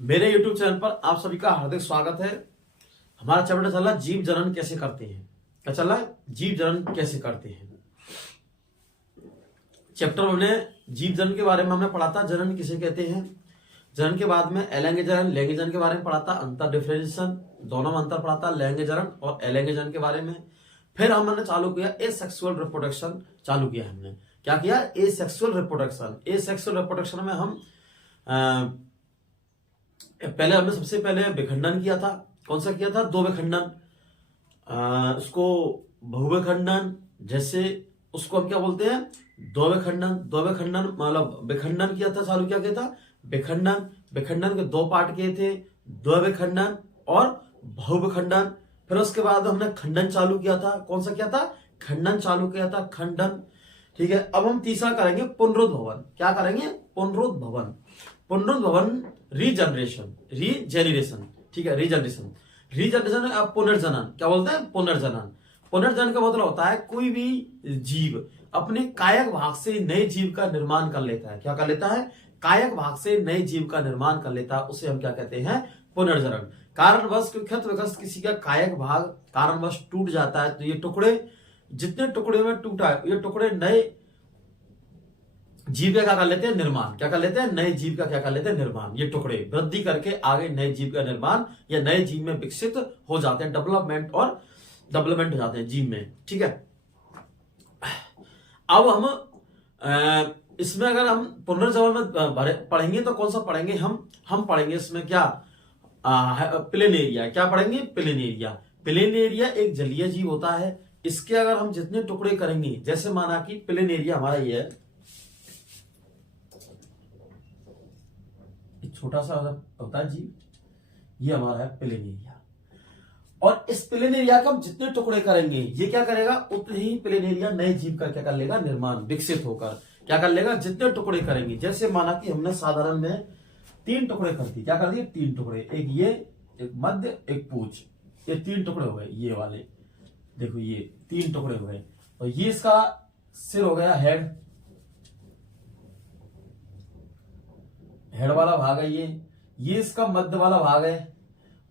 मेरे YouTube channel पर आप सभी का हार्दिक स्वागत है। हमारा चैप्टर चल रहा है जीव जनन कैसे करते हैं। क्या चल रहा है? जीव जनन कैसे करते हैं। चैप्टर में हमने जीव जनन के बारे में हमने पढ़ा था, जनन किसे कहते हैं। जनन के बाद में अलिंग जनन, लैंगिक जनन के बारे में पढ़ा था, अंतर डिफरेंशिएशन दोनों में अंतर पढ़ा था, लैंगिक जनन और अलिंग जनन के बारे में। फिर हमने चालू किया एसेक्सुअल रिप्रोडक्शन चालू किया। हमने क्या किया? Asexual reproduction. एसेक्सुअल रिप्रोडक्शन में हम पहले हमने सबसे पहले विखंडन किया था। कौन सा किया था? दो विखंडन। उसको बहुविखंडन, जैसे उसको हम क्या बोलते हैं? दो विखंडन। दो विखंडन मतलब विखंडन किया था, चालू क्या किया था? विखंडन। विखंडन के दो पार्ट किए थे, दो विखंडन और बहुविखंडन। फिर उसके बाद हमने खंडन चालू किया था। कौन सा किया था? खंडन चालू किया था, खंडन। ठीक है, अब हम तीसरा करेंगे पुनरुद्भवन। क्या करेंगे? पुनरुद्भवन। पुनरुद्भवन रीजनरेशन, रीजेनरेशन। ठीक है, रीजनरेशन। रीजनरेशन पुनर्जनन। क्या बोलते हैं? पुनर्जनन। पुनर्जनन का मतलब होता है कोई भी जीव अपने कायक भाग से नए जीव का निर्माण कर लेता है। क्या कर लेता है? कायक भाग से नए जीव का निर्माण कर लेता है, उसे हम क्या कहते हैं? पुनर्जनन। कारणवश क्षतविग्रस्त किसी का कायक भाग कारणवश टूट जाता है तो ये टुकड़े, जितने टुकड़े में टूटा है, ये टुकड़े नए जीव का क्या कर लेते हैं? निर्माण। क्या कर लेते हैं? नए जीव का क्या कर लेते हैं? निर्माण। ये टुकड़े वृद्धि करके आगे नए जीव का निर्माण या नए जीव में विकसित हो जाते हैं, डेवलपमेंट हो जाते हैं जीव में। ठीक है, अब हम इसमें अगर हम पुनर्जन्म में पढ़ेंगे तो कौन सा पढ़ेंगे? हम पढ़ेंगे इसमें क्या? प्लेनेरिया। क्या पढ़ेंगे? प्लेनेरिया। प्लेनेरिया एक जलीय जीव होता है। इसके अगर हम जितने टुकड़े करेंगे, जैसे माना कि प्लेनेरिया हमारा ये है, छोटा सा होता है जीव, ये हमारा है प्लेनेरिया। और इस प्लेनेरिया का हम जितने टुकड़े करेंगे, ये क्या करेगा? उतने ही प्लेनेरिया नए जीव का क्या कर लेगा? निर्माण, विकसित होकर क्या कर लेगा? जितने टुकड़े करेंगे, जैसे माना कि हमने साधारण में 3 टुकड़े कर दिए। क्या कर दिए? 3 टुकड़े, एक ये, एक मध्य, एक पूंछ। ये 3 टुकड़े हो गए, ये वाले देखो, ये 3 टुकड़े हो गए। और ये इसका सिर हो गया, हेड वाला भाग है ये इसका मध्य वाला भाग है,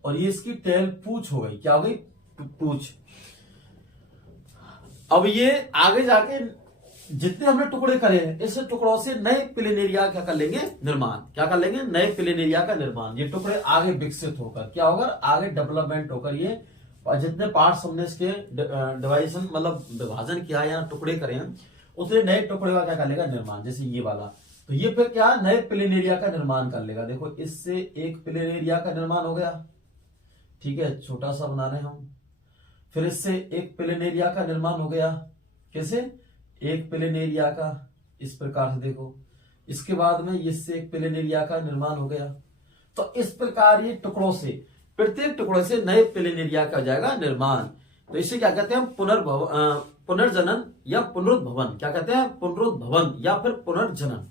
और ये इसकी टेल, पूंछ हो गई। क्या हो गई? पूंछ। अब ये आगे जाके जितने हमने टुकड़े करे हैं, इस टुकड़ों से नए प्लेनेरिया क्या कर लेंगे? निर्माण। क्या कर लेंगे? नए प्लेनेरिया का निर्माण। ये टुकड़े आगे विकसित होकर क्या होगा? आगे डेवलपमेंट होकर ये, और जितने पार्ट्स हमने इसके डिवाइजन मतलब विभाजन किया या टुकड़े करे हैं, उतने नए टुकड़े का क्या कर लेगा? निर्माण। जैसे ये वाला, तो ये फिर क्या? नए प्लेनेरिया का निर्माण कर लेगा। देखो, इससे एक प्लेनेरिया का निर्माण हो गया। ठीक है, छोटा सा बना रहे हम। फिर इससे एक प्लेनेरिया का निर्माण हो गया। कैसे? एक प्लेनेरिया का, इस प्रकार से देखो। इसके बाद में इससे एक प्लेनेरिया का निर्माण हो गया। तो इस प्रकार ये टुकड़ों से, प्रत्येक टुकड़े से नए प्लेनेरिया का हो जाएगा निर्माण। तो इसे क्या कहते हैं? पुनर्जनन या पुनरुद्भवन। क्या कहते हैं? पुनरुद्भवन या फिर पुनर्जनन,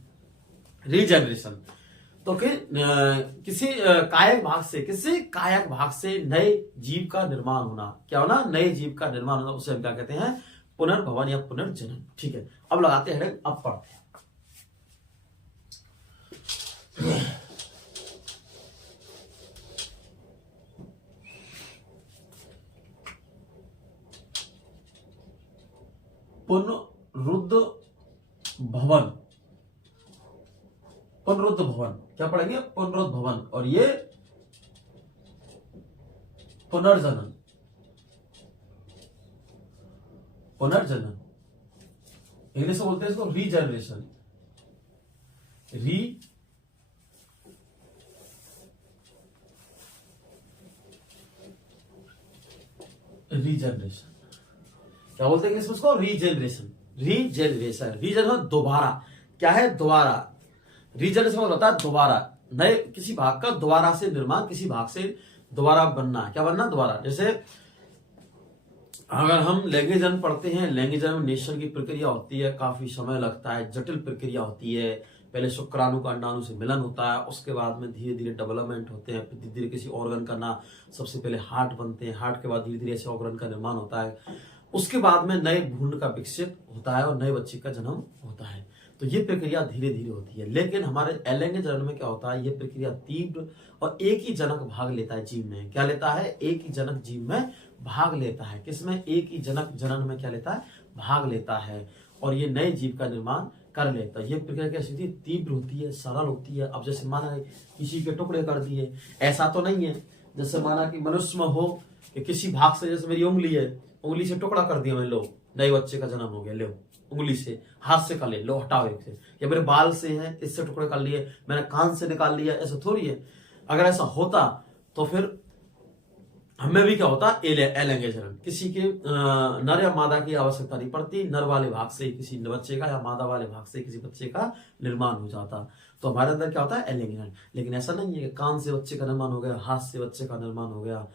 रीजनरेशन। तो फिर किसी कायक भाग से नए जीव का निर्माण होना। क्या होना? नए जीव का निर्माण होना, उसे हम क्या कहते हैं? पुनर्भवन या पुनर्जनन। ठीक है, अब लगाते हैं, अब पढ़ते हैं। पुनरुद्भवन। पुनरुद्भवन क्या पढ़ेंगे? पुनरुद्भवन। और ये पुनर्जनन। पुनर्जनन इंग्लिश में बोलते हैं इसको रीजनरेशन। रीजनरेशन क्या बोलते हैं इसको? रीजनरेशन। रीजनरेशन दोबारा। क्या है? दोबारा। रीजनरेशन होता है दोबारा, नए किसी भाग का दोबारा से निर्माण, किसी भाग से दोबारा बनना। क्या बनना? दोबारा। जैसे अगर हम लैंगिक जनन पढ़ते हैं, लैंगिक जनन में निषेचन की प्रक्रिया होती है, काफी समय लगता है, जटिल प्रक्रिया होती है। पहले शुक्राणु का अंडाणु से मिलन होता है, उसके बाद में धीरे धीरे डेवलपमेंट होते हैं, फिर धीरे धीरे किसी ऑर्गन का ना, सबसे पहले हार्ट बनते हैं, हार्ट के बाद धीरे धीरे ऐसे ऑर्गन का निर्माण होता है, उसके बाद में नए भ्रूण का विकसित होता है और नए बच्चे का जन्म होता है। तो ये प्रक्रिया धीरे धीरे होती है। लेकिन हमारे अलिंग जनन में क्या होता है, ये प्रक्रिया तीव्र और एक ही जनक भाग लेता है जीव में। क्या लेता है, एक ही जनक जीव में भाग लेता है। किसमें, एक ही जनक जनन में क्या लेता है, भाग लेता है, और ये नए जीव का निर्माण कर लेता है। ये प्रक्रिया कैसी होती है, तीव्र होती है, सरल होती है। अब जैसे माना किसी के टुकड़े कर दिए, ऐसा तो नहीं है जैसे माना कि मनुष्य में हो कि किसी भाग से, जैसे मेरी उंगली है, उंगली से टुकड़ा कर दिया मैंने, लो नए बच्चे का जन्म हो गया, लो उंगली से, हाथ से कर ले, लो हटाओ एक से, या मेरे बाल से है, इससे टुकड़े कर लिए, मैंने कान से निकाल लिया, ऐसा थोड़ी है। अगर ऐसा होता तो फिर हमें भी क्या होता, अलिंग जनन, किसी के नर या मादा की आवश्यकता नहीं पड़ती, नर वाले भाग से किसी बच्चे का या मादा वाले भाग से किसी बच्चे का निर्माण हो जाता। तो हमारे अंदर क्या होता है, अलिंग जनन। लेकिन ऐसा नहीं है कि कान से बच्चे का निर्माण हो गया, हाथ से बच्चे का निर्माण हो गया।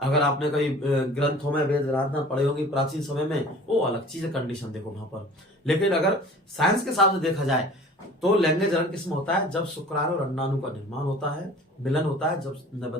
अगर आपने कई ग्रंथों में वेद आराधना पढ़े होंगे प्राचीन समय में, वो अलग चीज है, कंडीशन देखो वहां पर। लेकिन अगर साइंस के हिसाब से देखा जाए तो लैंगिक जनन किसमें होता है, जब शुक्राणु और अंडाणु का निर्माण होता है, मिलन होता है, जब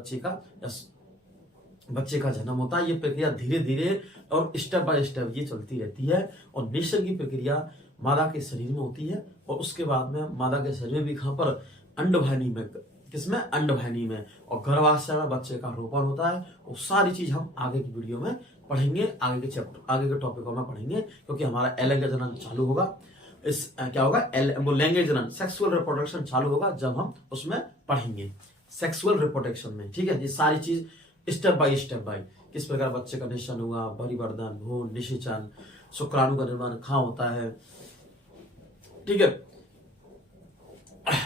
बच्चे का जन्म होता है। ये प्रक्रिया धीरे धीरे और स्टेप बाय स्टेप ये चलती रहती है। और निषेचन की प्रक्रिया मादा के शरीर में होती है, और उसके बाद में मादा के शरीर में भी कहां पर, अंडवाहिनी में, किसमें, अंडवाहिनी में, और गर्भाशय में बच्चे का रोपण होता है। वो सारी चीज हम आगे की वीडियो में पढ़ेंगे, आगे के चैप्टर, आगे के टॉपिकों में पढ़ेंगे, क्योंकि हमारा अलिंग जनन चालू होगा। इस क्या होगा, लैंगिक जनन, सेक्सुअल रिप्रोडक्शन चालू होगा जब हम उसमें पढ़ेंगे, सेक्सुअल रिप्रोडक्शन में। ठीक है, ये सारी चीज स्टेप बाय किस प्रकार बच्चे का निषेचन होगा, परिवर्धन, भ्रूण निषेचन, शुक्राणु का निर्माण कहाँ होता है। ठीक है,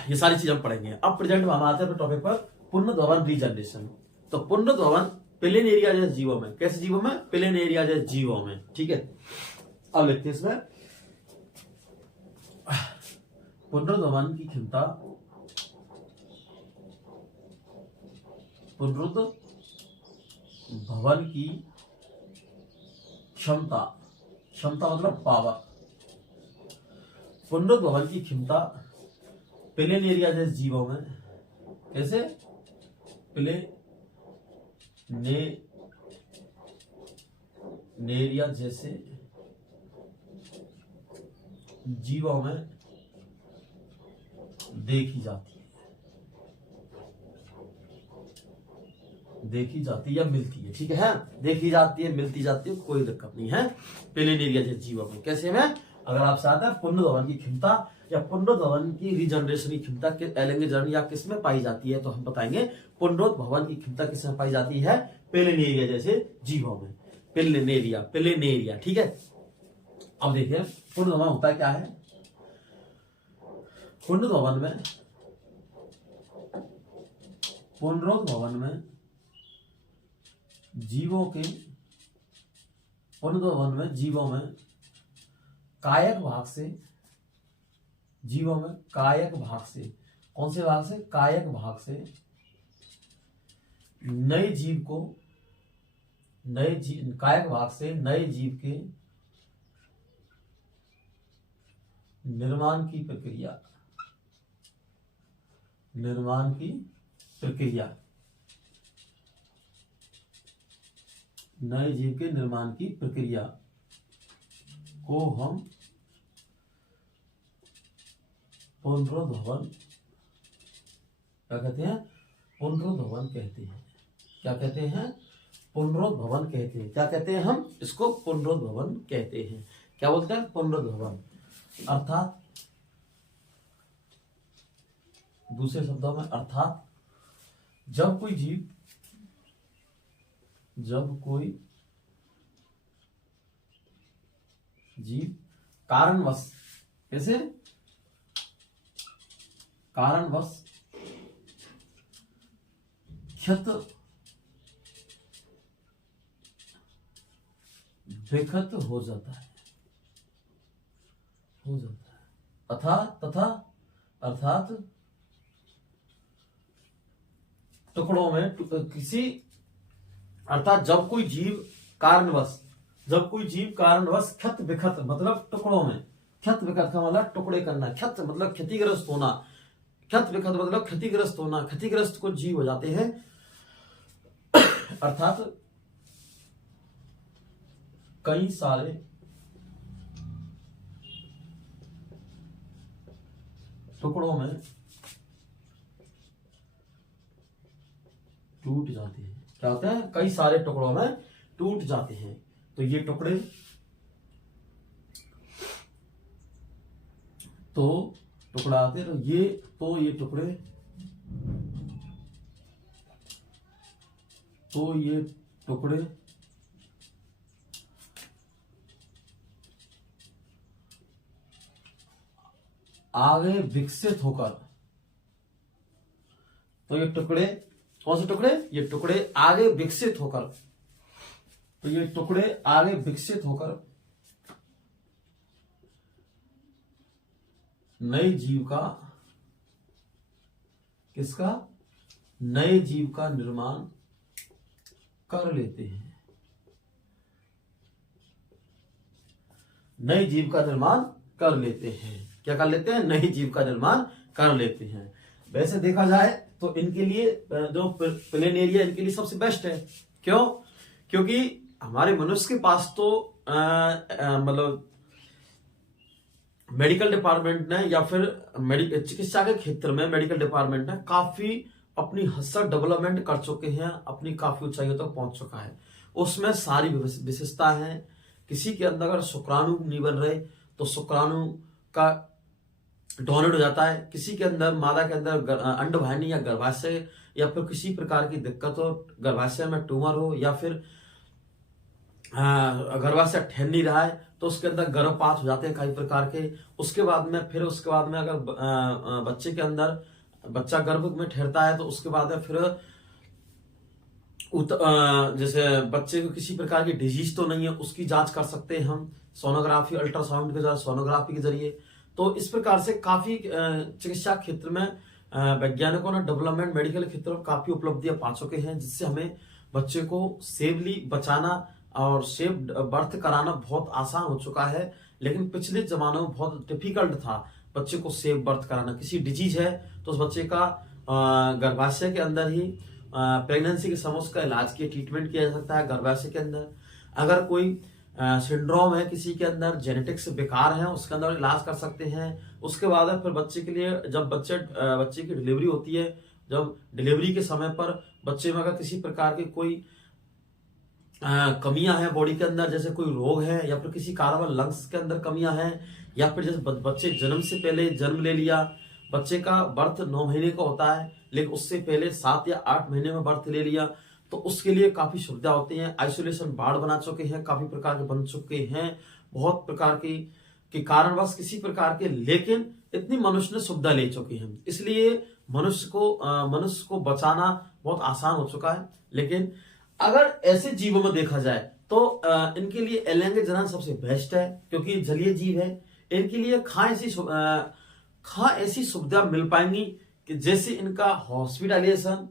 ये सारी चीज हम पढ़ेंगे। अब प्रेजेंट में हम आते हैं टॉपिक पर, पुनर्भवन रीजनरेशन। तो पुनर्भवन प्लेनेरिया जैसे जीवों में, कैसे जीवों में, प्लेनेरिया जैसे जीवों में। ठीक है, अब लिखते हैं इसमें, पुनरुद्भवन की क्षमता, पुनरुद्भवन की क्षमता, क्षमता मतलब पावर, पुनरुद्भवन की क्षमता प्लेनेरिया जैसे जीवों में, कैसे, प्लेनेरिया जैसे जीवों में देखी जाती है या मिलती है। ठीक है, देखी जाती है, मिलती जाती है, कोई दिक्कत नहीं है। प्लेनेरिया जैसे जीवों में कैसे में, अगर आपसे आता है पुनर्भवन की क्षमता या पुनरुद्भवन की रीजनरेशन की क्षमता अलिंग जनन या किसमें पाई जाती है, तो हम बताएंगे पुनरुद्भवन की क्षमता किसमें पाई जाती है, प्लेनेरिया जैसे जीवों में। प्लेनेरिया। ठीक है, अब देखिए पुनर्भवन होता क्या है। पुनरुद्भवन में जीवों में कायक भाग से, कौन से भाग से, कायक भाग से नए जीव के निर्माण की प्रक्रिया, नए जीव के निर्माण की प्रक्रिया को हम पुनरुद्भवन क्या कहते हैं, पुनरुद्भवन कहते हैं। क्या कहते हैं, पुनरुद्भवन कहते हैं। क्या कहते हैं, हम इसको पुनरुद्भवन कहते हैं। क्या बोलते हैं, पुनरुद्भवन, अर्थात दूसरे शब्दों में, अर्थात जब कोई जीव कारणवश, कैसे, कारणवश क्षत विक्षत हो जाता है, अर्थात टुकड़ों में किसी, अर्थात जब कोई जीव कारणवश क्षत विक्षत मतलब टुकड़ों में, क्षत विक्षत का मतलब टुकड़े करना, क्षत मतलब क्षतिग्रस्त होना, क्षत विक्षत मतलब क्षतिग्रस्त होना, क्षतिग्रस्त कुछ जीव हो जाते हैं। अर्थात कई सारे टुकड़ों में टूट जाते हैं। क्या होते हैं? कई सारे टुकड़ों में टूट जाते हैं। तो ये टुकड़े टुकड़ा आते हैं। ये टुकड़े आगे विकसित होकर, तो ये टुकड़े कौन से टुकड़े? ये टुकड़े आगे विकसित होकर, तो ये टुकड़े आगे विकसित होकर नए जीव का नए जीव का निर्माण कर लेते हैं। नए जीव का निर्माण कर लेते हैं। क्या कर लेते हैं? नए जीव का निर्माण कर लेते हैं। वैसे देखा जाए तो इनके लिए जो प्लेनेरिया इनके लिए सबसे बेस्ट है। क्यों? क्योंकि हमारे मनुष्य के पास तो मतलब मेडिकल डिपार्टमेंट ने या फिर चिकित्सा के क्षेत्र में मेडिकल डिपार्टमेंट ने काफी अपनी हद तक डेवलपमेंट कर चुके हैं, अपनी काफी ऊंचाइयों तक पहुंच चुका है। उसमें सारी विशेषता है। किसी के अंदर अगर शुक्राणु नहीं बन रहे तो शुक्राणु का डोनेट हो जाता है। किसी के अंदर मादा के अंदर अंडवाहिनी या गर्भाशय या फिर किसी प्रकार की दिक्कत हो, गर्भाशय में ट्यूमर हो या फिर गर्भाशय ठहर नहीं रहा है तो उसके अंदर गर्भपात हो जाते हैं कई प्रकार के। उसके बाद में अगर बच्चे के अंदर बच्चा गर्भ में ठहरता है तो उसके बाद में फिर जैसे बच्चे को किसी प्रकार की डिजीज तो नहीं है उसकी जांच कर सकते हैं हम सोनोग्राफी, अल्ट्रासाउंड के जरिए, सोनोग्राफी के जरिए। तो इस प्रकार से काफी चिकित्सा क्षेत्र में वैज्ञानिकों ने डेवलपमेंट मेडिकल क्षेत्र में काफी उपलब्धियां पा चुके हैं, जिससे हमें बच्चे को सेफली बचाना और सेफ बर्थ कराना बहुत आसान हो चुका है। लेकिन पिछले जमानों में बहुत डिफिकल्ट था बच्चे को सेफ बर्थ कराना। किसी डिजीज है तो उस बच्चे का गर्भाशय के अंदर ही प्रेगनेंसी के समय उसका इलाज किया, ट्रीटमेंट किया जा सकता है गर्भाशय के अंदर। अगर कोई सिंड्रोम है किसी के अंदर, जेनेटिक्स बेकार है, उसके अंदर इलाज कर सकते हैं। उसके बाद फिर बच्चे के लिए जब बच्चे की डिलीवरी होती है, जब डिलीवरी के समय पर बच्चे में अगर किसी प्रकार की कोई कमियां हैं बॉडी के अंदर, जैसे कोई रोग है या फिर किसी कारणवश लंग्स के अंदर कमियां हैं, या फिर जैसे बच्चे जन्म से पहले जन्म ले लिया, बच्चे का बर्थ 9 महीने का होता है लेकिन उससे पहले 7 या 8 महीने में बर्थ ले लिया, तो उसके लिए काफी सुविधा होती है। आइसोलेशन वार्ड बना चुके हैं, काफी प्रकार के बन चुके हैं, बहुत प्रकार की कारणवश किसी प्रकार के, लेकिन इतनी मनुष्य ने सुविधा ले चुके हैं, इसलिए मनुष्य को बचाना बहुत आसान हो चुका है। लेकिन अगर ऐसे जीवों में देखा जाए तो इनके लिए एलएनए जनन सबसे बेस्ट है, क्योंकि जलीय जीव है। इनके लिए ऐसी सुविधा मिल पाएंगी कि जैसे इनका हॉस्पिटलाइजेशन,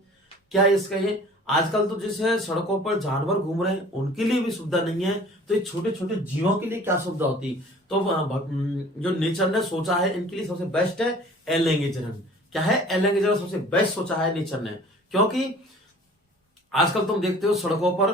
क्या इसका ये आजकल तो जैसे सड़कों पर जानवर घूम रहे हैं उनके लिए भी सुविधा नहीं है, तो ये छोटे छोटे जीवों के लिए क्या सुविधा होती। तो जो नेचर ने सोचा है इनके लिए सबसे बेस्ट है एलएनए जनन। क्या है? एलएनए जनन सबसे बेस्ट सोचा है नेचर ने, क्योंकि आजकल तुम देखते हो सड़कों पर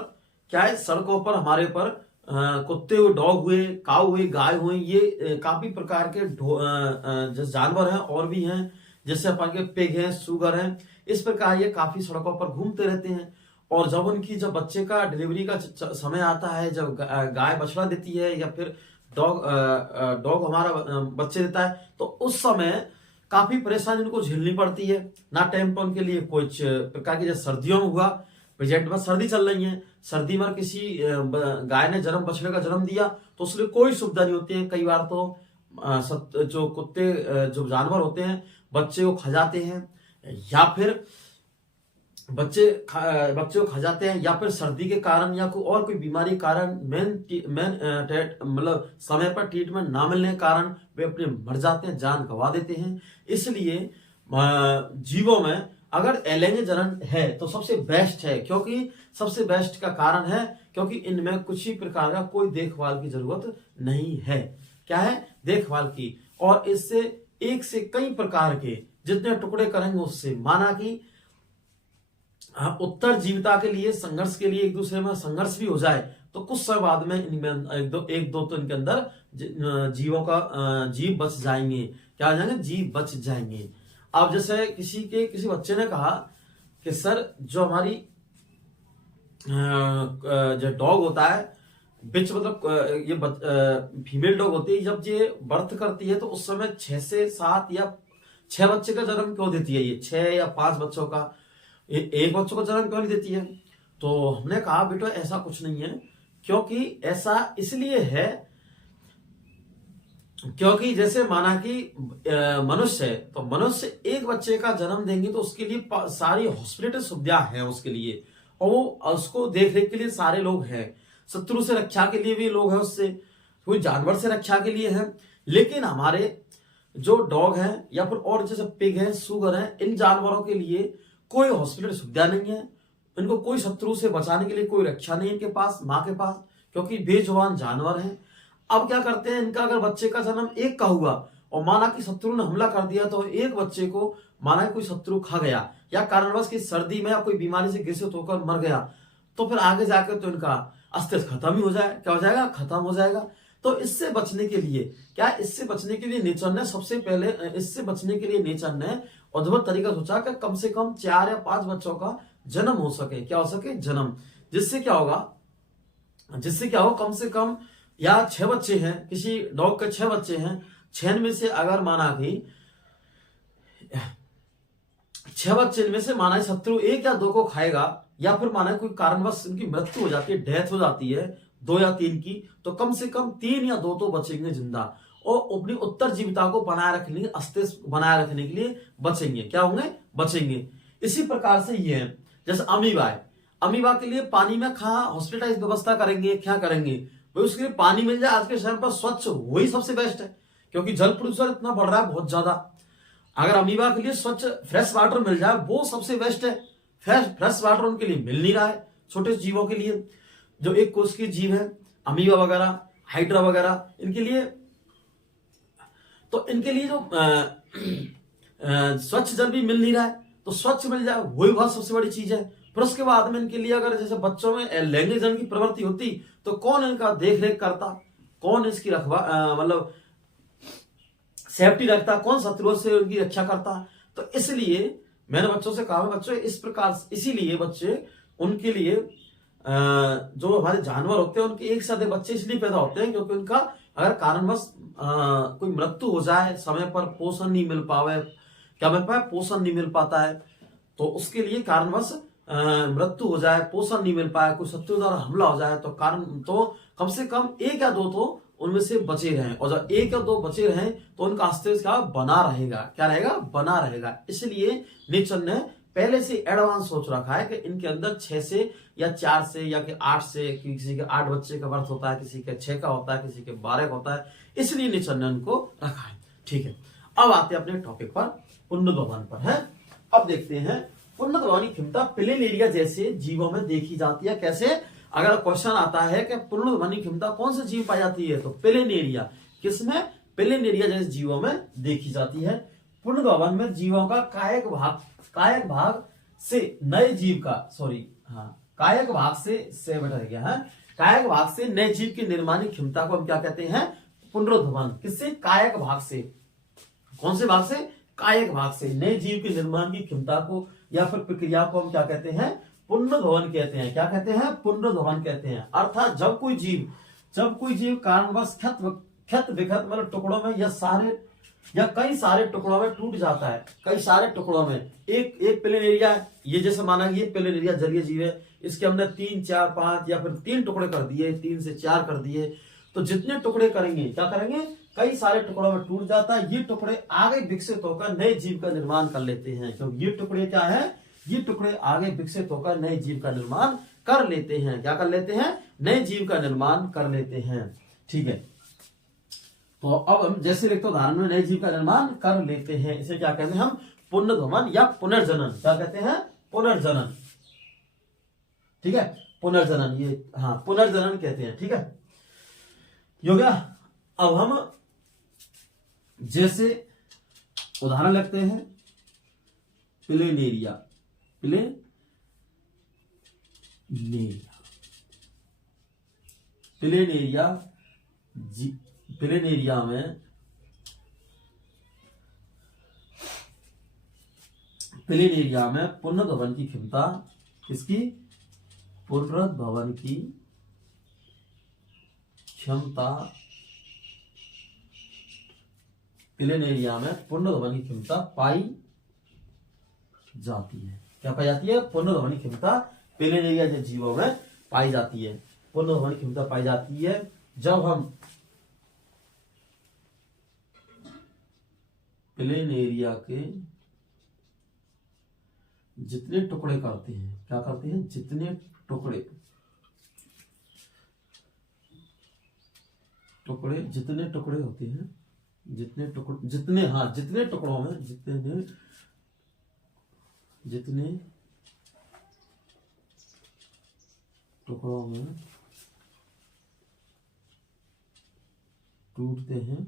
क्या है, सड़कों पर हमारे पर कुत्ते हुए, डॉग हुए, काऊ हुई, गाय हुई, ये काफी प्रकार के जैसे जानवर हैं और भी हैं, जैसे अपन के पिग हैं, सुगर हैं, इस प्रकार ये काफी सड़कों पर घूमते रहते हैं। और जब बच्चे का डिलीवरी का समय आता है, जब गाय बछड़ा देती है या फिर डॉग हमारा बच्चे देता है, तो उस समय काफी परेशानी उनको झेलनी पड़ती है। ना टाइम पर उनके लिए कुछ प्रकार की, जैसे सर्दियों में हुआ, प्रेजेंट में सर्दी चल रही है, सर्दी में किसी गाय ने बछड़े का जन्म दिया तो उसके कोई सुविधा नहीं होती है। कई बार तो जो कुत्ते, जो जानवर होते हैं बच्चे को खा जाते हैं, या फिर बच्चे को खा जाते हैं, या फिर सर्दी के कारण या कोई बीमारी के कारण मतलब समय पर ट्रीटमेंट ना मिलने के कारण वे अपने मर जाते हैं, जान गंवा देते हैं। इसलिए जीवों में अगर एलएनए जनन है तो सबसे बेस्ट है, क्योंकि सबसे बेस्ट का कारण है क्योंकि इनमें कुछ ही प्रकार का कोई देखभाल की जरूरत नहीं है। क्या है? देखभाल की। और इससे एक से कई प्रकार के जितने टुकड़े करेंगे उससे, माना कि उत्तर जीविता के लिए, संघर्ष के लिए, एक दूसरे में संघर्ष भी हो जाए तो कुछ समय बाद में इनमें एक दो तो इनके अंदर जीवों का जीव बच जाएंगे। क्या हो जाएंगे? जीव बच जाएंगे। अब जैसे किसी बच्चे ने कहा कि सर जो हमारी जो डॉग होता है बिच मतलब ये फीमेल डॉग होती है, जब ये बर्थ करती है तो उस समय 6 से 7 या 6 बच्चे का जन्म क्यों देती है? ये 6 या 5 बच्चों का एक बच्चों को जन्म क्यों नहीं देती है? तो हमने कहा बेटा ऐसा कुछ नहीं है, क्योंकि ऐसा इसलिए है क्योंकि जैसे माना कि मनुष्य है, तो मनुष्य एक बच्चे का जन्म देंगे तो उसके लिए सारी हॉस्पिटल सुविधा है उसके लिए, और वो उसको देख रेख के लिए सारे लोग हैं, शत्रु से रक्षा के लिए भी लोग हैं, उससे कोई जानवर से रक्षा के लिए है। लेकिन हमारे जो डॉग हैं या फिर और जैसे पिग है, सुगर है, इन जानवरों के लिए कोई हॉस्पिटल सुविधा नहीं है, इनको कोई शत्रु से बचाने के लिए कोई रक्षा नहीं है इनके पास, माँ के पास, क्योंकि बेजुबान जानवर हैं। अब क्या करते हैं, इनका अगर बच्चे का जन्म एक का हुआ और माना कि शत्रु ने हमला कर दिया, तो एक बच्चे को माना कि कोई शत्रु खा गया या कारणवश की सर्दी में या कोई बीमारी से ग्रसित होकर मर गया, तो फिर आगे जाकर तो इनका अस्तित्व खत्म ही हो जाए, क्या हो जाएगा? खत्म हो जाएगा। तो इससे बचने के लिए इससे बचने के लिए नेचर ने सबसे पहले इससे बचने के लिए नेचर ने अद्भुत तरीका सोचा कि कम से कम 4 या 5 बच्चों का जन्म हो सके। क्या हो सके? जन्म। जिससे क्या होगा कम से कम या 6 बच्चे हैं, किसी डॉग के 6 बच्चे हैं, 6 में से अगर माना कि 6 बच्चे में से माना शत्रु 1 या 2 को खाएगा, या फिर माना कोई कारणवश इनकी मृत्यु हो जाती है, डेथ हो जाती है 2 या 3 की, तो कम से कम 3 या 2 तो बचेंगे जिंदा और अपनी उत्तरजीविता को बनाए रखने, अस्तित्व बनाए रखने के लिए बचेंगे। क्या होंगे? बचेंगे। इसी प्रकार से ये है, जैसे अमीबा है, अमीबा के लिए पानी में कहाँ हॉस्पिटलाइज व्यवस्था करेंगे? क्या करेंगे भाई? उसके लिए पानी मिल जाए आज के समय पर स्वच्छ, वही सबसे बेस्ट है, क्योंकि जल प्रदूषण इतना बढ़ रहा है बहुत ज्यादा। अगर अमीबा के लिए स्वच्छ फ्रेश वाटर मिल जाए वो सबसे बेस्ट है। फ्रेश वाटर उनके लिए मिल नहीं रहा है, छोटे जीवों के लिए, जो एक कोष के जीव है, अमीबा वगैरह, हाइड्रा वगैरह, इनके लिए जो स्वच्छ जल भी मिल नहीं रहा है, तो स्वच्छ मिल जाए वही बहुत सबसे बड़ी चीज है। फिर उसके बाद में इनके लिए अगर जैसे बच्चों में लैंगिक जन की प्रवृत्ति होती तो कौन इनका देख रेख करता, कौन इसकी मतलब सेफ्टी रखता, कौन शत्रुओं से उनकी रक्षा करता? तो इसलिए मैंने बच्चों से कहा, बच्चों इस प्रकार, इसीलिए बच्चे उनके लिए जो हमारे जानवर होते हैं उनके एक साथ बच्चे इसलिए पैदा होते हैं क्योंकि उनका अगर कारणवश कोई मृत्यु हो जाए, समय पर पोषण नहीं मिल पावे, क्या मिल पाए? पोषण नहीं मिल पाता है, तो उसके लिए कारणवश मृत्यु हो जाए, पोषण नहीं मिल पाए, कोई शत्रु द्वारा हमला हो जाए, तो कम से कम 1 या 2 तो उनमें से बचे रहें, और जब 1 या 2 बचे रहें तो उनका अस्तित्व क्या बना रहेगा? क्या रहेगा? बना रहेगा। इसलिए नेचर ने पहले से एडवांस सोच रखा है कि इनके अंदर 6 से या 4 से या 8 से, किसी के 8 बच्चे का बर्थ होता है, किसी के 6 का होता है, किसी के 12 का होता है, इसलिए नेचर ने उनको रखा है। ठीक है, अब आते हैं अपने टॉपिक पर, पुनर्भवन पर है। अब देखते हैं पुनर्भवन की क्षमता प्लेनेरिया जैसे जीवों में देखी जाती है। कैसे? अगर क्वेश्चन आता है कि पुनर्भवन की क्षमता कौन से जीव पाई जाती है, तो प्लेनेरिया, किसमें? प्लेनेरिया जैसे जीवों में देखी जाती है। पुनर्भवन में जीवों का कायक भाग से नए जीव का कायक भाग से बेटा गया है, कायक भाग से नए जीव के निर्माण की क्षमता को हम क्या कहते हैं? पुनर्भवन। किससे? कायक भाग से। कौन से भाग से? कायक भाग से नए जीव के निर्माण की क्षमता को या फिर प्रक्रिया को हम क्या कहते हैं? पुनर्भवन कहते हैं। क्या कहते हैं? पुनर्भवन कहते हैं। अर्थात जब कोई जीव कारणवश क्षत विक्षत मतलब टुकड़ों में या कई सारे टुकड़ों में टूट जाता है, कई सारे टुकड़ों में, एक प्लेनेरिया है, ये जैसे माना ये प्लेनेरिया जलीय जीव है, इसके हमने 3, 4, 5 या फिर 3 टुकड़े कर दिए, 3 से 4 कर दिए, तो जितने टुकड़े करेंगे क्या करेंगे? कई सारे टुकड़ों में टूट जाता है। ये टुकड़े आगे विकसित होकर नए जीव का निर्माण कर लेते हैं, क्योंकि ये टुकड़े क्या है? ये टुकड़े आगे विकसित होकर नए जीव का निर्माण कर लेते हैं। क्या कर लेते हैं? नए जीव का निर्माण कर लेते हैं। ठीक है, तो अब हम जैसे लिखते उदाहरण में नए जीव का निर्माण कर लेते हैं, इसे क्या कहते हैं हम? पुनर्भवन या पुनर्जनन। क्या कहते हैं? पुनर्जनन। ठीक है, पुनर्जनन, ये पुनर्जनन कहते हैं। ठीक है, हो गया। अब हम जैसे उदाहरण लगते हैं प्लेनेरिया, प्लेनेरिया प्लेनेरिया में पुनर्भवन की क्षमता, किसकी? पुनर्भवन की क्षमता, प्लेनेरिया में पुनर्भवन की क्षमता पाई जाती है। क्या पाई जाती है? पुनर्भवन की क्षमता प्लेनेरिया के जीवों में पाई जाती है। पुनर्भवन की क्षमता पाई जाती है जब हम प्लेनेरिया के जितने टुकड़े करते हैं, क्या करते हैं? जितने टुकड़े होते हैं, जितने टुकड़ों में टूटते हैं,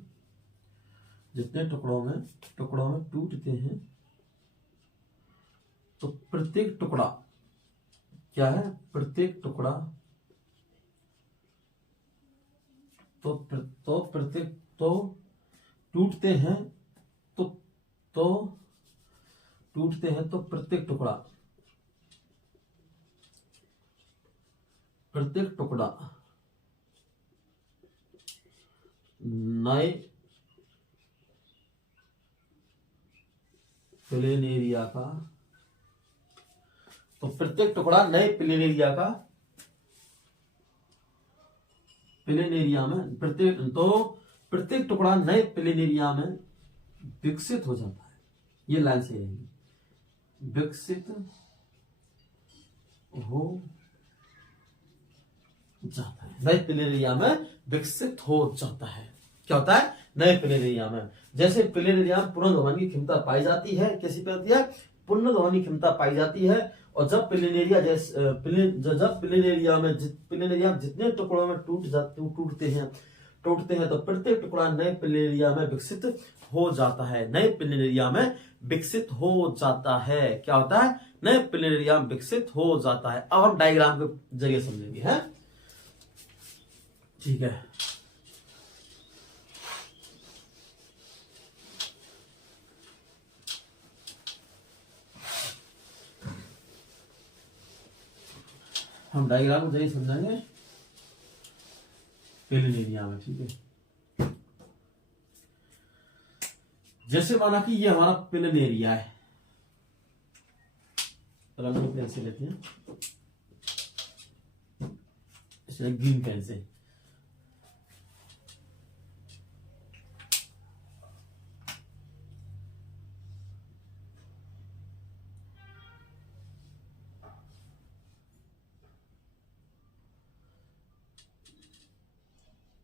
जितने टुकड़ों में टूटते हैं, तो प्रत्येक टुकड़ा क्या है? प्रत्येक टुकड़ा तो प्रत्येक तो टूटते हैं तो प्रत्येक टुकड़ा नए प्लेनेरिया का, तो प्रत्येक टुकड़ा नए प्लेनेरिया का, प्लेनेरिया में प्रत्येक टुकड़ा नए प्लेनेरिया में विकसित हो जाता है। ये लाइन से रहेगी, विकसित हो जाता है। नए प्लेनेरिया में विकसित हो जाता है। क्या होता है? नए प्लेनेरिया में, जैसे प्लेनेरिया में पुनर्भवन की क्षमता पाई जाती है, कैसी पाई जाती है? पुनर्भवन की क्षमता पाई जाती है। और जब प्लेनेरिया में जितने टुकड़ों में टूटते हैं तो प्रत्येक टुकड़ा नए प्लेनेरिया में विकसित हो जाता है। नए प्लेनेरिया में विकसित हो जाता है। क्या होता है? नए प्लेनेरिया में विकसित हो जाता है। अब हम डायग्राम के जरिए समझेंगे, है ठीक है। हम डायग्राम को जरिए समझाएंगे प्लेनेरिया में, ठीक है। जैसे माना कि ये हमारा प्लेनेरिया है, रंग पेन से लेते हैं, ग्रीन पेन से।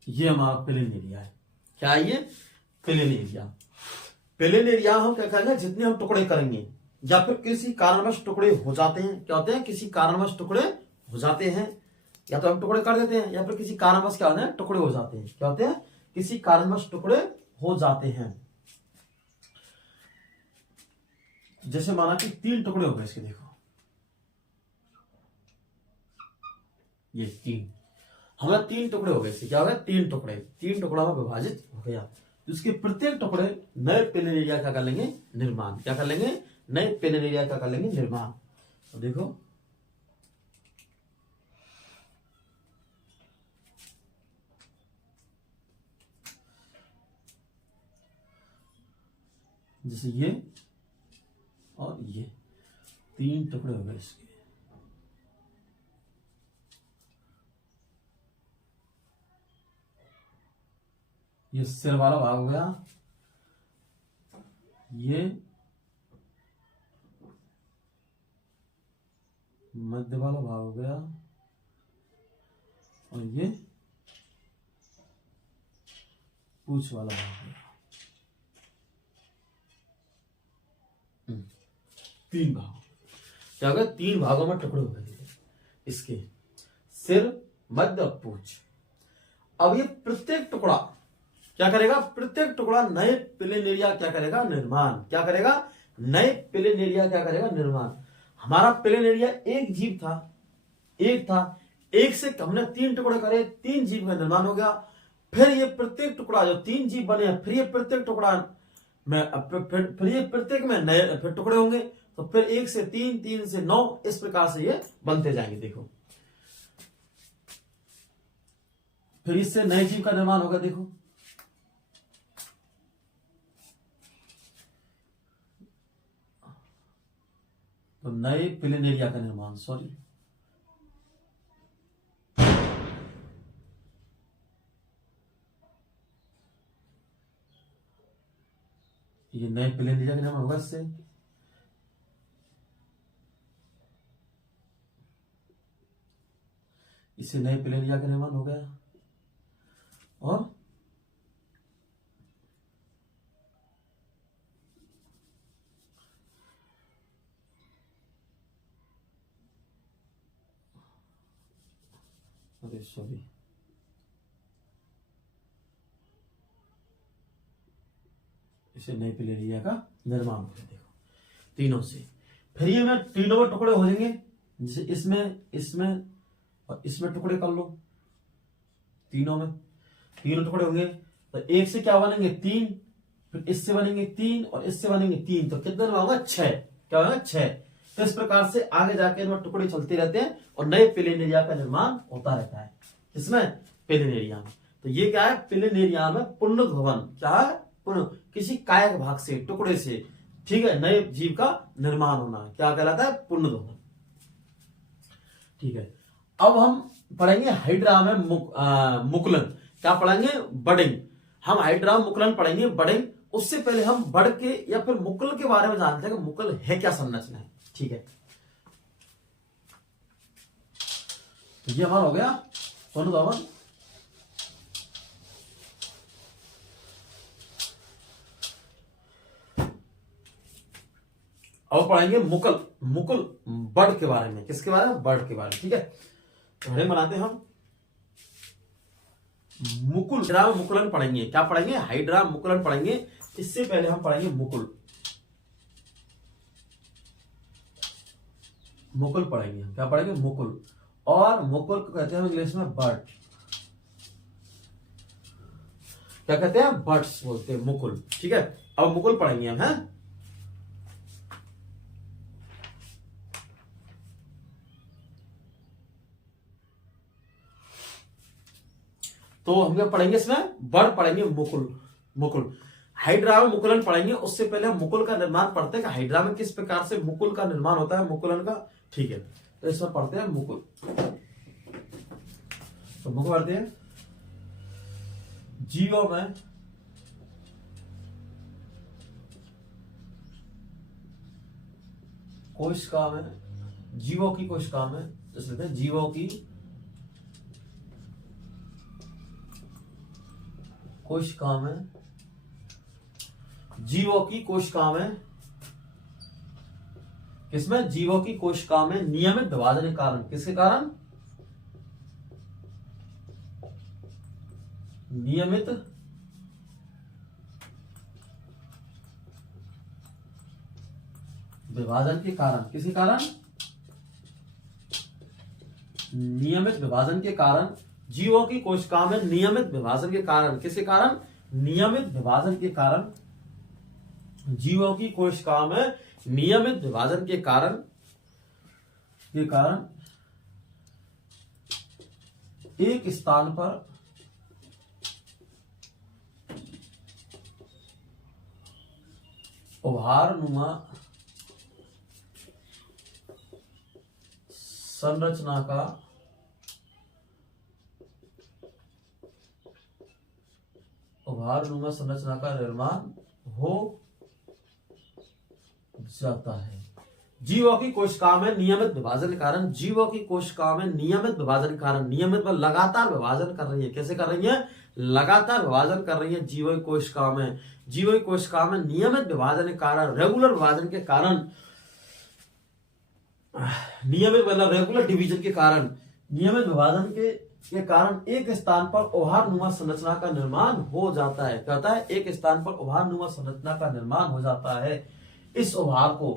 ये हमारा प्लेनेरिया है। क्या है ये? प्लेनेरिया हम क्या करेंगे? जितने हम टुकड़े करेंगे या फिर किसी कारणवश टुकड़े हो जाते हैं, क्या होते हैं? किसी कारणवश टुकड़े हो जाते हैं, या तो हम टुकड़े कर देते हैं या फिर किसी कारणवश क्या होते हैं? टुकड़े हो जाते हैं। क्या होते हैं? किसी कारणवश टुकड़े हो जाते हैं। जैसे माना कि 3 टुकड़े हो गए इसके, देखो ये 3, हमें 3 टुकड़े हो गए। क्या हो गया? 3 टुकड़ा में विभाजित हो गया। तो उसके प्रत्येक टुकड़े नए प्लेनेरिया क्या कर लेंगे? निर्माण। क्या कर लेंगे? नए प्लेनेरिया क्या कर लेंगे? निर्माण। तो देखो जैसे ये और ये 3 टुकड़े हो गए इसके। ये सिर वाला भाग हो गया, ये मध्य वाला भाग हो गया, और ये पूंछ वाला भाग हो गया। 3 भाग। क्या हो गया? 3 भागों में टुकड़े हो गए इसके, सिर, मध्य और पूंछ। अब ये प्रत्येक टुकड़ा क्या करेगा? प्रत्येक टुकड़ा नए प्लेनेरिया क्या करेगा? निर्माण। क्या करेगा? नए प्लेनेरिया क्या करेगा? निर्माण। हमारा प्लेनेरिया एक जीव था, एक से हमने 3 टुकड़े करे, 3 जीव का निर्माण हो गया। फिर ये प्रत्येक टुकड़ा जो 3 जीव बने हैं, फिर ये प्रत्येक टुकड़ा में फिर ये प्रत्येक में नए फिर टुकड़े होंगे, तो फिर 1 से 3, 3 से 9, इस प्रकार से ये बनते जाएंगे। देखो फिर इससे नए जीव का निर्माण होगा। देखो तो नए प्लेनेरिया का निर्माण, सॉरी ये नए प्लेनेरिया का निर्माण होगा इससे। इससे नए प्लेनेरिया का निर्माण हो गया। और सॉरी इसे नए प्लेनेरिया का निर्माण हो गया। देखो तीनों से, फिर ये में तीनों में टुकड़े हो जाएंगे, जैसे इसमें इसमें और इसमें टुकड़े कर लो। तीनों में तीनों टुकड़े होंगे तो एक से क्या बनेंगे 3, फिर इससे बनेंगे 3 और इससे बनेंगे 3, तो कितना होगा 6। क्या होगा 6। तो इस प्रकार से आगे जाके इनमें टुकड़े चलते रहते हैं और नए प्लेनेरिया का निर्माण होता रहता है। इसमें प्लेनेरिया में, तो ये क्या है, प्लेनेरिया में पुनरुद्भवन भवन, क्या है, किसी कायक भाग से, टुकड़े से, ठीक है, नए जीव का निर्माण होना, क्या कहलाता है, पुनरुद्भवन। ठीक है, अब हम पढ़ेंगे हाइड्रा में मुकुलन। क्या पढ़ेंगे, बडिंग। हम हाइड्रा मुकुलन पढ़ेंगे, बडिंग। उससे पहले हम बड़ के या फिर मुकुल के बारे में जानते हैं कि मुकुल है क्या, संरचना है। ठीक है, तो ये हमारा हो गया पुनरुद्भवन। अब पढ़ेंगे मुकुल, मुकुल बड़ के बारे में। किसके बारे में, बड़ के बारे में। ठीक है, तो हेडिंग बनाते हैं हम मुकुल। हाइड्रा में मुकुलन पढ़ेंगे। क्या पढ़ेंगे, हाइड्रा मुकुलन पढ़ेंगे। इससे पहले हम पढ़ेंगे मुकुल, मुकुल पढ़ेंगे। क्या पढ़ेंगे, मुकुल। और मुकुल को कहते हैं इंग्लिश में बर्ड। क्या कहते हैं, बर्ड्स बोलते हैं, मुकुल। ठीक है, अब मुकुल पढ़ेंगे हम, हैं। तो हम क्या पढ़ेंगे, इसमें बर्ड पढ़ेंगे, मुकुल, मुकुल। हाइड्रा में मुकुलन पढ़ेंगे। उससे पहले हम मुकुल का निर्माण पढ़ते हैं कि हाइड्रा में किस प्रकार से मुकुल का निर्माण होता है, मुकुलन का। ठीक है, तो इसमें पढ़ते हैं मुकुल। तो मुकुल पढ़ते हैं, जीवों में कोशिका में, जीवों की कोशिका में, जैसे जीवों की कोशिका में, जीवों की कोशिका में, किसमें, जीवों की कोशिका में नियमित विभाजन के कारण, किसके कारण, नियमित विभाजन के कारण, किसी कारण, नियमित विभाजन के कारण, जीवों की कोशिका में नियमित विभाजन के कारण, किसके कारण, नियमित विभाजन के कारण, जीवों की कोशिका में नियमित विभाजन के कारण, एक स्थान पर उभारनुमा संरचना का निर्माण हो जाता है। जीवों की कोशिका में नियमित विभाजन के कारण, जीवों की कोशिका में नियमित विभाजन के कारण, नियमित में लगातार विभाजन कर रही है। कैसे कर रही है, लगातार विभाजन कर रही है जीवों की कोशिका में। जीवों की कोशिका में नियमित विभाजन के कारण, रेगुलर विभाजन के कारण, नियमित मतलब रेगुलर डिवीजन के कारण, नियमित विभाजन के कारण एक स्थान पर उभारनुमा संरचना का निर्माण हो जाता है। कहता है एक स्थान पर उभारनुमा संरचना का निर्माण हो जाता है। इस उभार को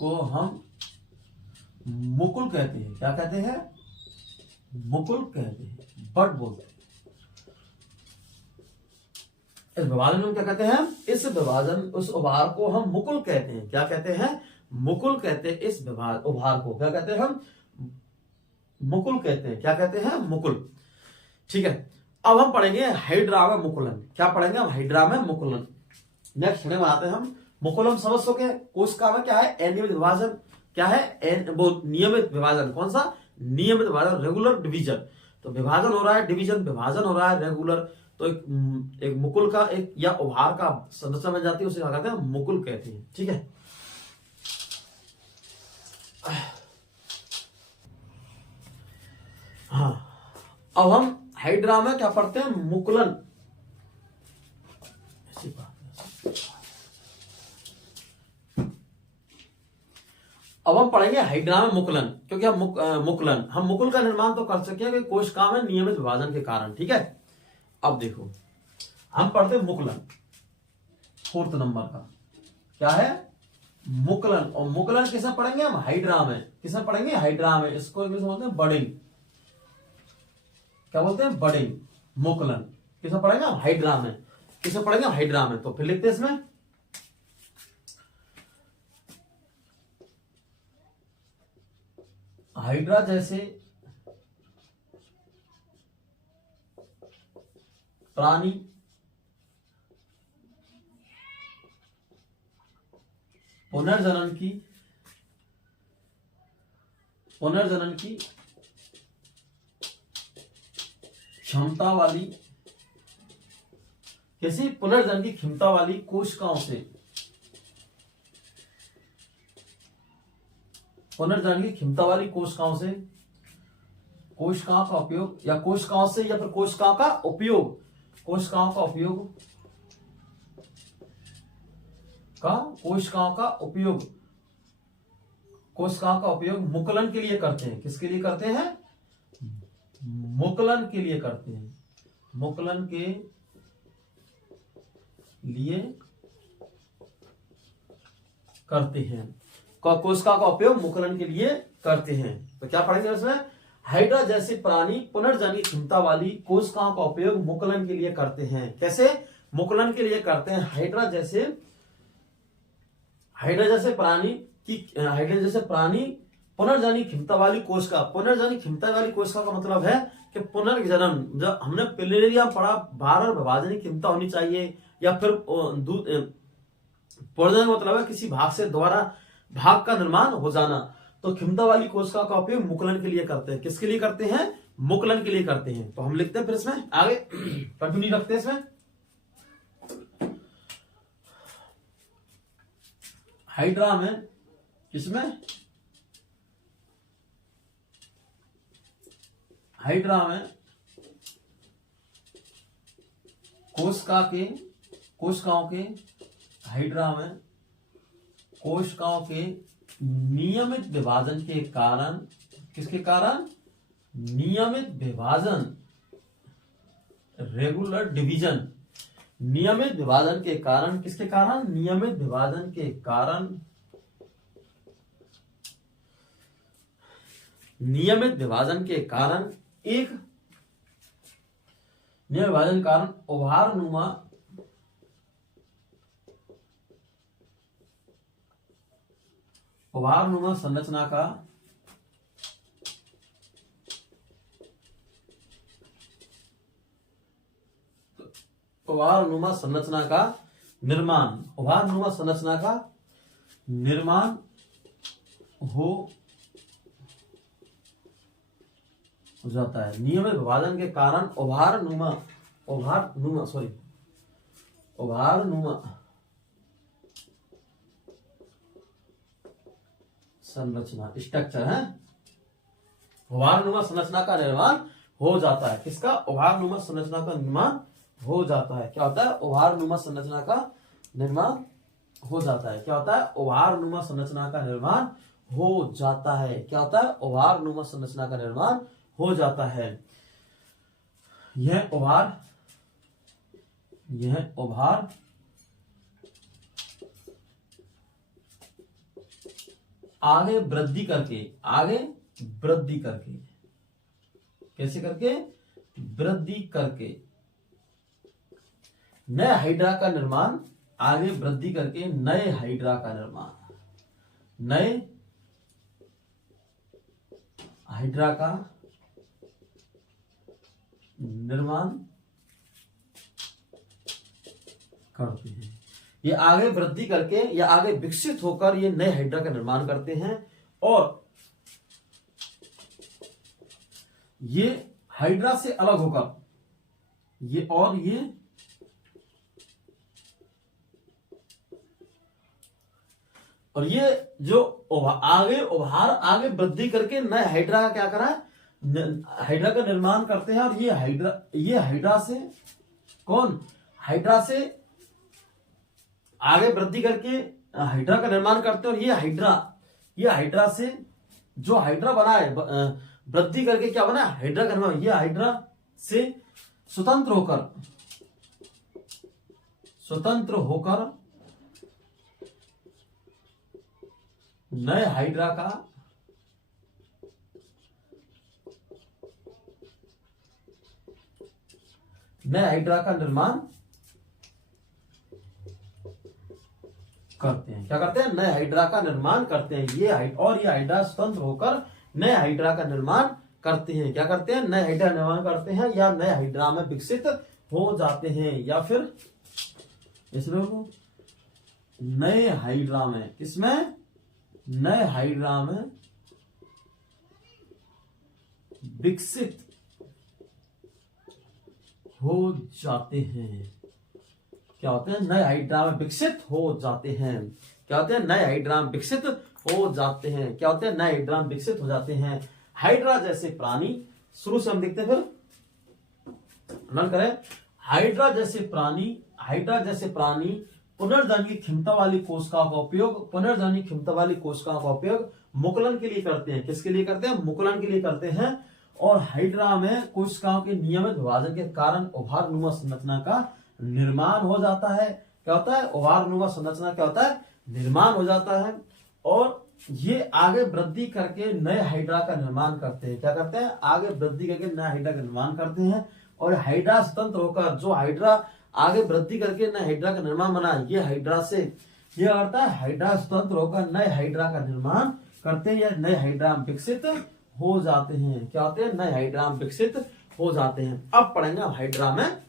को हम मुकुल कहते हैं। क्या कहते हैं? मुकुल कहते हैं, बड बोलते हैं। इस विभाजन में क्या कहते हैं? इस विभाजन, उस उभार को हम मुकुल कहते हैं। क्या कहते हैं? मुकुल कहते हैं। इस उभार को क्या कहते हैं? हम मुकुल कहते हैं। क्या कहते हैं? मुकुल। ठीक है, अब हम पढ़ेंगे हाइड्रा में मुकुलन। क्या पढ़ेंगे हम? हाइड्रा में मुकुलन। नेक्स्ट बनाते हैं हम मुकुलम समझ सके। कोशिका में क्या है? अनियमित विभाजन। क्या है? वो नियमित विभाजन। कौन सा? नियमित विभाजन, रेगुलर डिवीजन। तो विभाजन हो रहा है, डिवीजन, विभाजन हो रहा है, रेगुलर। तो एक मुकुल का एक या उभार का संरचना बन जाती है, उसे क्या कहते हैं? मुकुल कहते हैं। ठीक है, हाँ, अब हम हाइड्रा में क्या पढ़ते हैं? मुकुलन। अब हम पढ़ेंगे हाइड्रा में मुकुलन, क्योंकि हम मुकुलन, हम मुकुल का निर्माण तो कर सके हैं कोशिका में नियमित विभाजन के कारण। ठीक है, अब देखो हम पढ़ते हैं मुकुलन, 4th नंबर का। क्या है? मुकुलन। और मुकुलन किसे पढ़ेंगे हम? हाइड्रा में। किसे पढ़ेंगे? हाइड्रा में। इसको इंग्लिश में बोलते हैं बडिंग। क्या बोलते हैं? बडिंग। मुकुलन किसे पढ़ेंगे हम? हाइड्रा में। किसे पढ़ेंगे? हाइड्रा में। तो फिर लिखते हैं इसमें हाइड्रा जैसे प्राणी पुनर्जनन की क्षमता वाली, कैसे? पुनर्जनन की क्षमता वाली कोशिकाओं से, पुनर्जनन की क्षमता वाली कोशिकाओं से, कोशिकाओं का उपयोग, या कोशिकाओं से, या फिर कोशिकाओं का उपयोग, कोशिकाओं का उपयोग कोशिकाओं का उपयोग मुकुलन के लिए करते हैं। किसके लिए करते हैं? मुकुलन के लिए करते हैं। मुकुलन के लिए करते हैं। कोशिका का उपयोग मुकुलन के लिए करते हैं। तो क्या पढ़ेंगे इसमें? हाइड्रा जैसे प्राणी पुनर्जनन की क्षमता वाली कोशिकाओं का उपयोग मुकुलन के लिए करते हैं। कैसे मुकुलन के लिए करते हैं? हाइड्रा जैसे प्राणी पुनर्जनन की क्षमता वाली कोशिका। पुनर्जनन की क्षमता वाली कोशिका का मतलब है कि पुनर्जनन, जब हमने प्लेनेरिया पढ़ा, बार विभाजन की क्षमता होनी चाहिए, या फिर पुनर्जनन का मतलब है किसी भाग से दोबारा भाग का निर्माण हो जाना। तो क्षमता वाली कोशिका का उपयोग मुकुलन के लिए करते हैं। किसके लिए करते हैं? मुकुलन के लिए करते हैं। तो हम लिखते हैं फिर इसमें आगे कंटिन्यू रखते हैं इसमें। हाइड्रा में, किसमें? हाइड्रा में हाइड्रा में कोशिकाओं के नियमित विभाजन के कारण, किसके कारण? नियमित विभाजन, रेगुलर डिवीजन। नियमित विभाजन के कारण, किसके कारण? नियमित विभाजन के कारण, नियमित विभाजन के कारण उभारनुमा संरचना का निर्माण हो जाता है। नियमित विभाजन के कारण उभारनुमा संरचना, स्ट्रक्चर है, उभारनुमा संरचना का निर्माण हो जाता है। किसका? उभारनुमा संरचना का निर्माण हो जाता है। क्या होता है? उभारनुमा संरचना का निर्माण हो जाता है। क्या होता है? उभारनुमा संरचना का निर्माण हो जाता है। क्या होता है? उभारनुमा संरचना का निर्माण हो जाता है। यह उभार आगे वृद्धि करके, आगे वृद्धि करके, कैसे करके? वृद्धि करके नए हाइड्रा का निर्माण, आगे वृद्धि करके नए हाइड्रा का निर्माण, नए हाइड्रा का निर्माण करते हैं। ये आगे वृद्धि करके या आगे विकसित होकर ये नए हाइड्रा का निर्माण करते हैं और ये हाइड्रा से अलग होकर ये और ये जो आगे वृद्धि करके नए हाइड्रा का क्या करा है? हाइड्रा का निर्माण करते हैं। और ये हाइड्रा से हाइड्रा से आगे वृद्धि करके हाइड्रा का निर्माण करते हैं। और ये हाइड्रा से जो हाइड्रा बना है, वृद्धि करके क्या बना? हाइड्रा का निर्माण। ये हाइड्रा से स्वतंत्र होकर नए हाइड्रा का निर्माण करते हैं। क्या करते हैं? नए हाइड्रा का निर्माण करते हैं। ये हाइड्रा स्वतंत्र होकर नए हाइड्रा का निर्माण करते हैं। क्या करते हैं? नए हाइड्रा निर्माण करते हैं या नए हाइड्रा में विकसित हो जाते हैं, या फिर इसमें नए हाइड्रा में, किसमें? नए हाइड्रा में विकसित हो जाते हैं। क्या होते हैं? नए हाइड्रा में विकसित हो जाते हैं। क्या होते हैं? नए हाइड्रा में विकसित हो जाते हैं। क्या होते हैं? नए हाइड्रा में विकसित हो जाते हैं। हाइड्रा जैसे प्राणी, शुरू से हम देखते हैं, फिर रन करें। हाइड्रा जैसे प्राणी पुनर्जनन क्षमता वाली कोशिकाओं का उपयोग मुकुलन के लिए करते हैं। किसके लिए करते हैं? मुकुलन के लिए करते हैं। और हाइड्रा में कोशिकाओं के नियमित विभाजन के कारण उभारनुमा संरचना का निर्माण हो जाता है। क्या होता है? उभारनुमा संरचना क्या होता है? निर्माण हो जाता है। और ये आगे वृद्धि करके नए हाइड्रा का निर्माण करते हैं। क्या करते हैं? आगे वृद्धि करके नए हाइड्रा का निर्माण करते हैं। और हाइड्रा स्वतंत्र होकर, जो हाइड्रा आगे वृद्धि करके नए हाइड्रा का निर्माण बना, ये हाइड्रा से ये करता है, हाइड्रा स्वतंत्र होकर नए हाइड्रा का निर्माण करते हैं या नए हाइड्रा विकसित हो जाते हैं। क्या होते हैं? नए हाइड्रा विकसित हो जाते हैं। अब पढ़ेंगे हम हाइड्रा में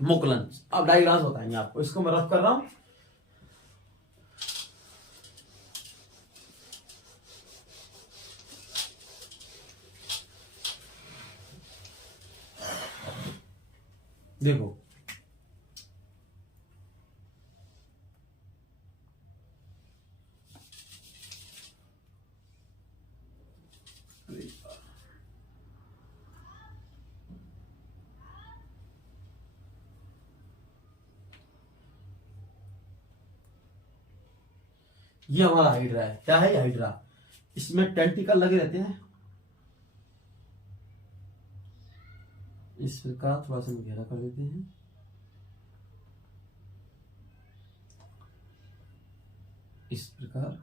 मुकुलन। अब डायग्राम्स बताएंगे आपको, इसको मैं रफ कर रहा हूं। देखो, ये हमारा हाइड्रा है। क्या है? हाइड्रा। इसमें टेंटिकल लगे रहते हैं। इस प्रकार थोड़ा सा घेरा कर देते हैं। इस प्रकार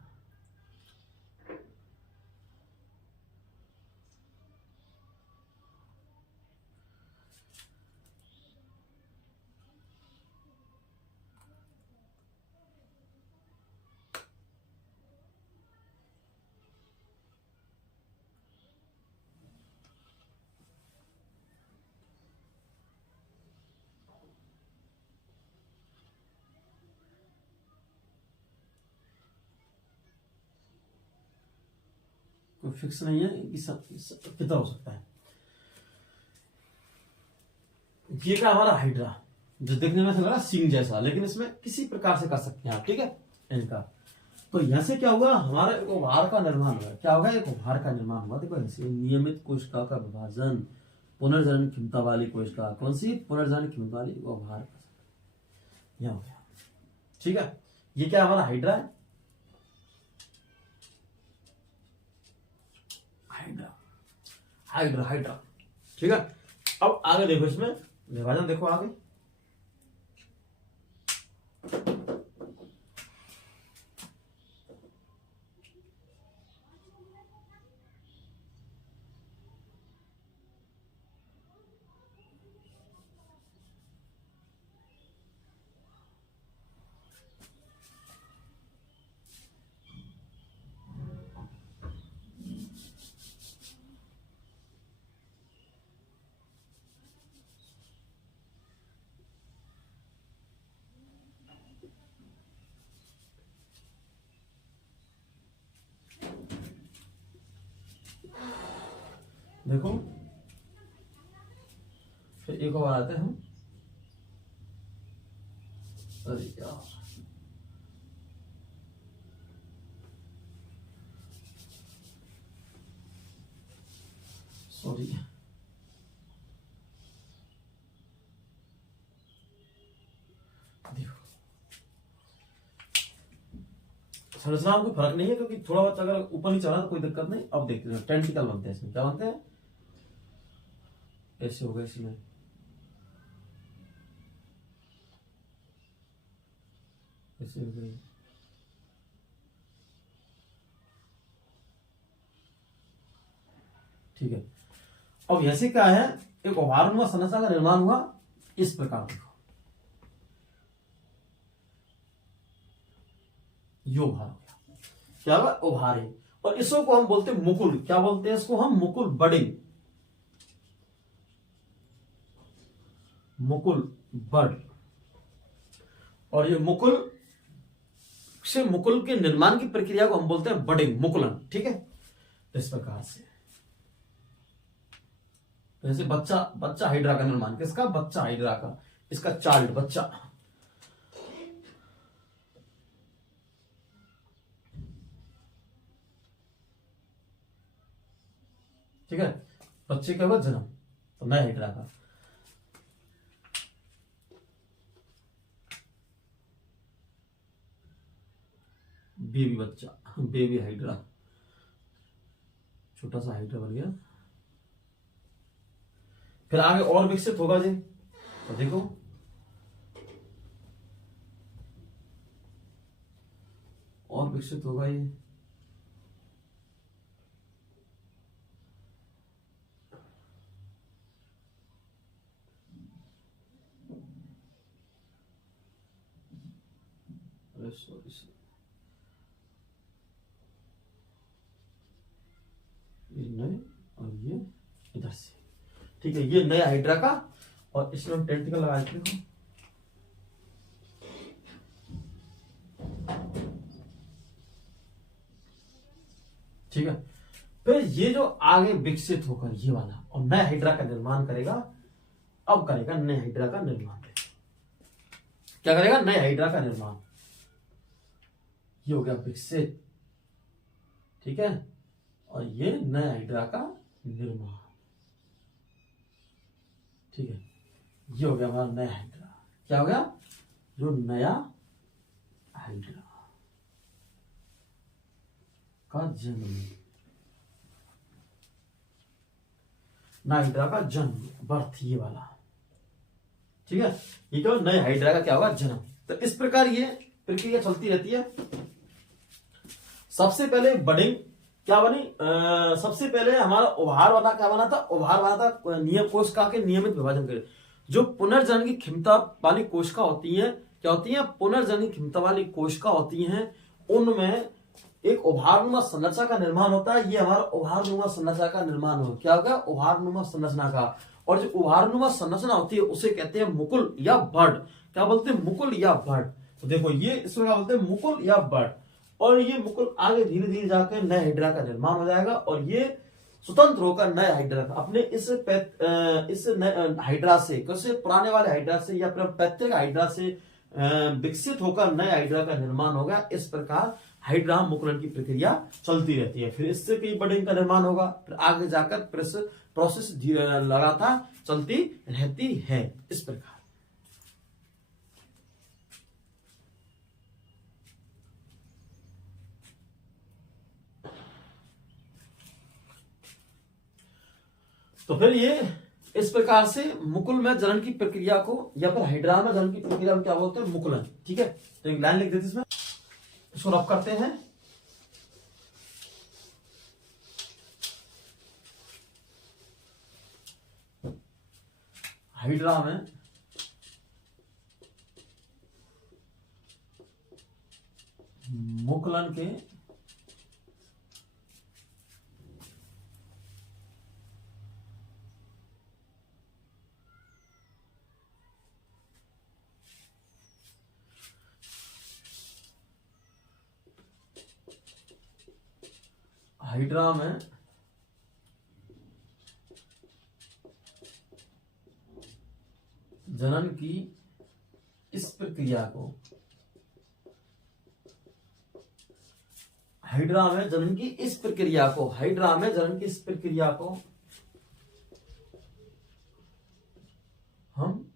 कोई फिक्स नहीं है कि कितना हो सकता है। ये क्या? हमारा हाइड्रा, जो देखने में लग रहा है सिंग जैसा, लेकिन इसमें किसी प्रकार से कर सकते हैं आप। ठीक है? इनका तो यहां से क्या हुआ? हमारा एक उभार का निर्माण हुआ। क्या होगा? एक उभार का निर्माण हुआ। देखो, ऐसे नियमित कोशिका का विभाजन, पुनर्जनन क्षमता वाली कोशिका। कौन सी? पुनर्जनन क्षमता वाली उभार। यह हो गया। ठीक है? ये क्या हमारा हाइड्रा है। हाइड्रा। ठीक है? अब आगे देखो, इसमें विभाजन देखो आगे। देखो फिर एक और आते हैं हम, अरे यार सॉरी, देखो संरचना में कोई फर्क नहीं है, क्योंकि थोड़ा बहुत अगर ऊपर नहीं चढ़ा तो कोई दिक्कत नहीं। अब देखते हैं टेंटिकल बनते हैं इसमें, क्या बनते हैं, ऐसे हो गए इसमें, ऐसे हो गए, ठीक है। अब ऐसे क्या है, एक ओभारनुमा संरचना का निर्माण हुआ इस प्रकार, देखो ये ओभार हो गया, क्या होगा, ओभारे। और इसको हम बोलते हैं मुकुल, क्या बोलते हैं इसको हम, मुकुल बडिंग, मुकुल बड। और ये मुकुल से, मुकुल के निर्माण की प्रक्रिया को हम बोलते हैं बडिंग, मुकुलन, ठीक है। इस प्रकार से जैसे बच्चा, बच्चा हाइड्रा का निर्माण, किसका, बच्चा हाइड्रा का, इसका चाइल्ड, बच्चा, ठीक है। बच्चे का जन्म, तो नया हाइड्रा का, बेबी बच्चा, बेबी हाइड्रा, छोटा सा हाइड्रा बन गया। फिर आगे और विकसित होगा जी, तो देखो और विकसित होगा ये, सॉरी ये नए, और ये इधर से, ठीक है। ये नया हाइड्रा का, और इसमें हम टेंटिकल लगा देते हैं, ठीक है। फिर ये जो आगे विकसित होकर ये वाला, और नया हाइड्रा का निर्माण करेगा, अब करेगा नए हाइड्रा का निर्माण, क्या करेगा, नए हाइड्रा का निर्माण, ये हो गया विकसित, ठीक है। और ये नया हाइड्रा का निर्माण, ठीक है। ये हो गया हमारा नया हाइड्रा, क्या हो गया, जो नया हाइड्रा का जन्म, नया हाइड्रा का जन्म, बर्थ, ये वाला, ठीक है। ये क्या, नए हाइड्रा का क्या होगा, जन्म। तो इस प्रकार ये प्रक्रिया चलती रहती है। सबसे पहले बडिंग क्या बनी, सबसे पहले हमारा उभार बना, क्या बना था, उभार बना था नियम कोशिका के नियमित विभाजन के, जो पुनर्जनन की क्षमता वाली कोशिका होती है, क्या होती है, पुनर्जनन की क्षमता वाली कोशिका होती हैं, उनमें एक उभारनुमा संरचना का निर्माण होता है। ये हमारा उभारनुमा संरचना का निर्माण हो, क्या होगा, उभारनुमा संरचना का। और जो उभारनुमा संरचना होती है उसे कहते हैं मुकुल या बड, क्या बोलते हैं, मुकुल या बड। तो देखो ये इसमें क्या बोलते हैं, मुकुल या बड। और ये मुकुल आगे धीरे धीरे जाकर नए हाइड्रा का निर्माण हो जाएगा, और ये स्वतंत्र होकर नए हाइड्रा का अपने इस हाइड्रा से, कैसे पुराने वाले हाइड्रा से या पैतृक हाइड्रा से विकसित होकर नए हाइड्रा का निर्माण होगा। इस प्रकार हाइड्रा मुकुलन की प्रक्रिया चलती रहती है। फिर इससे कई बडिंग का निर्माण होगा, फिर आगे जाकर प्रोसेस लगातार चलती रहती है, इस प्रकार। तो फिर ये इस प्रकार से मुकुल में जनन की प्रक्रिया को, या फिर हाइड्रा में जनन की प्रक्रिया में क्या बोलते हैं, मुकुलन, ठीक है। तो एक लाइन लिख देते इसमें, इसको रफ करते हैं। हाइड्रा में मुकुलन के हाइड्रा में जनन की इस प्रक्रिया को, हाइड्रा में जनन की इस प्रक्रिया को, हाइड्रा में जनन की इस प्रक्रिया को हम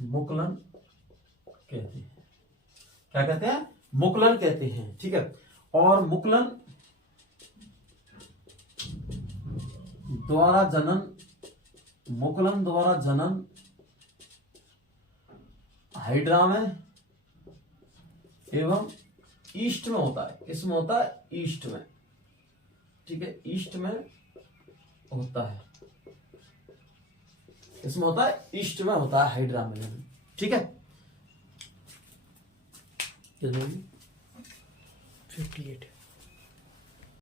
मुकुलन कहते हैं। क्या कहते हैं? मुकुलन कहते हैं। ठीक है। और मुकुलन द्वारा जनन, मुकुलन द्वारा जनन हाइड्रा में एवं ईस्ट में होता है। इसमें होता है ईस्ट में। ठीक है, ईस्ट में होता है, इसमें होता है ईस्ट में होता है हाइड्रा में जनन। ठीक है, 58